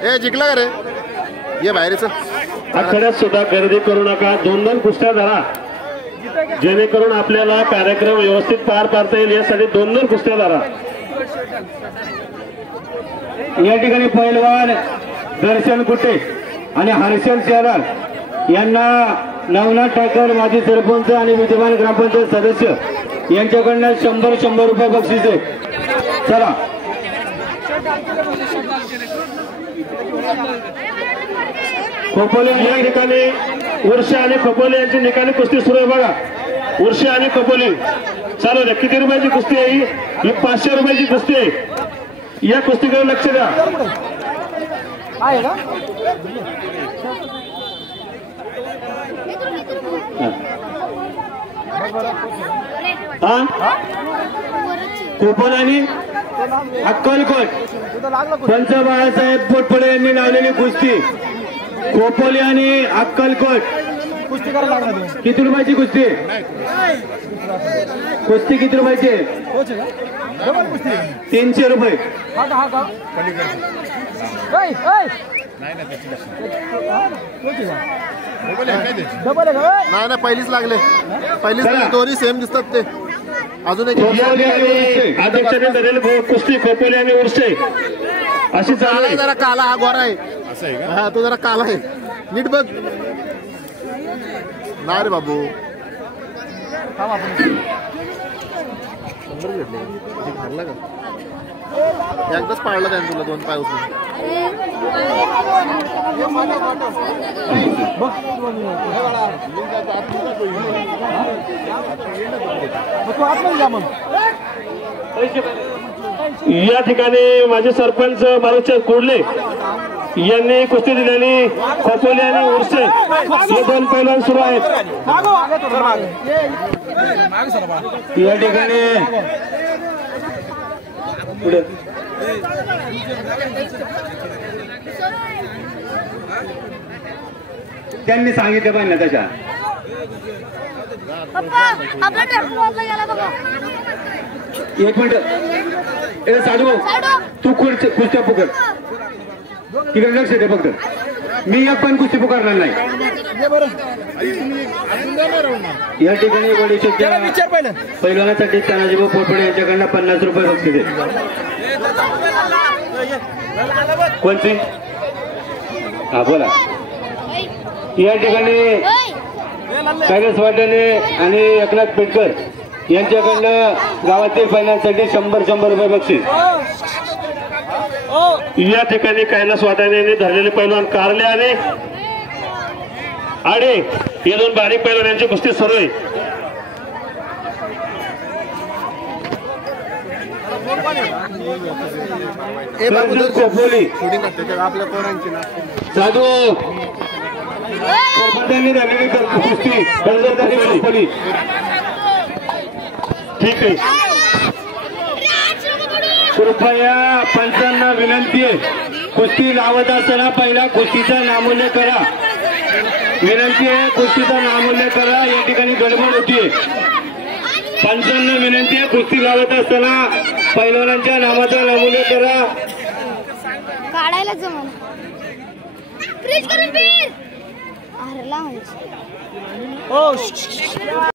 ए जिंकला का रे ये बाहेरच आखाड्यात सुद्धा गर्दी करू नका, 2-2 कुस्त्या धरा जेणेकरून आपल्याला कार्यक्रम व्यवस्थित पार पाडता येईल यासाठी 2-2 कुस्त्या धरा। या ठिकाणी पैलवान दर्शन कुटे आणि हर्षल शेलार यांना नवनाथ ठाकर माजी सरपंच आणि विद्यमान ग्रामपंचायत सदस्य यांच्याकडनं 100 रुपये बक्षीस आहे। चला खोपोली या ठिकाणी उर्षा आणि खोपोली यांची निकाली कुस्ती सुरू आहे बघा। उर्षा आणि खोपोली चालू द्या। किती रुपयाची कुस्ती आहे ही 500 रुपयाची कुस्ती आहे। या कुस्तीकडे लक्ष द्या। कोपण आणि अक्कलकोट पंच बाळासाहेब पोटपडे यांनी लावलेली कुस्ती कोपोली आणि अक्कलकोट कुस्ती करायला लागणार। किती रुपयाची कुस्ती? कुस्ती किती रुपयाची? 300 रुपये। नाही पहिलीच लागले, पहिलीच दोन्ही सेम दिसतात ते। अजून एक अध्यक्षाने झालेली कुस्ती खोपोली आणि उर्षे अशी चालू। जरा काला हा गोरा आहे, हा तो जरा काला आहे, नीट बघ। नाही रे बाबू एकदाच पाळलं त्याने तुला 2 पाय उचलून। या ठिकाणी माजी सरपंच बालूचंद कोडले यांनी कुस्ती दिल्याने खोपोली आणि उर्से हे 2 पैलवान सुरू आहेत। या ठिकाणी पुढे त्यांनी सांगितलं पाहिजे ना तशा। एक मिनिट साधू तू कुस्त्या पुकार तिकडे लक्ष दे फक्त। मी एक पण कुस्ती पुकारणार नाही। या ठिकाणी बडीशेच्या पैलवानासाठी तानाजीभाऊ पोटपडे यांच्याकडनं 50 रुपये बक्षीस आहे। कोणती? हा बोला। या ठिकाणी कैलास वाटाणे आणि एकनाथ पेटकर यांच्याकडनं गावातील पैलवानासाठी 100 रुपये बक्षीस। या ठिकाणी कैलास वाटाणे धरलेले पैलवान कारले आणि आडे हे 2 बारीक पैलवान यांची कुस्ती सुरू आहे। खोपोली साधू सरपंचांनी झालेली कुस्ती खोपोली ठीक आहे। कृपया पंचांना विनंती आहे कुस्ती लावत असताना पहिला कुस्तीचा नामोल्लेख करा। विनंती आहे कुस्तीचा नामोल्लेख करा। या ठिकाणी गडबड होतीये। पंचांना विनंती आहे कुस्ती लावत असताना पैलवानांच्या नावाचा नामोल्लेख करा। काढायला जमलं फ्रीज करून पी हरला म्हणजे